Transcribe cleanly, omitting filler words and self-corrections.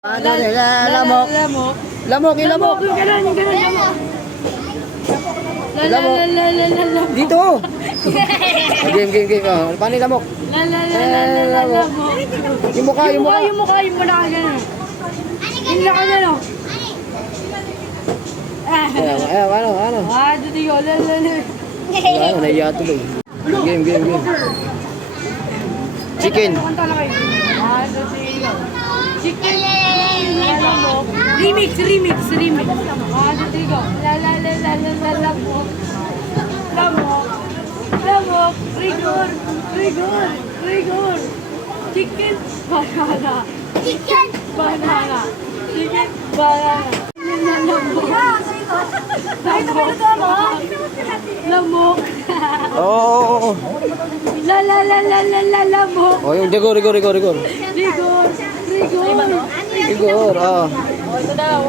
Lamok. Lamok. Lamok, yung lamok. Yung ganun, lamok. Lamok. Lamok. Dito. Game. Oh, paano yung lamok? Lamok. Yung mukha. Yung mukha ka ganun. Yung naka ganun. Ano? Dito yun. Ano, naiya tuloy. Game. Chicken. Kanta na kayo. Dito yun. Chicken. Lamok. Remix. Dito yun. Lamok. Rigor. Chicken. Banana. Lamok. Oo. Lamok. Oh, yung rigor. Rigor. Rigor, oh. Ito daw.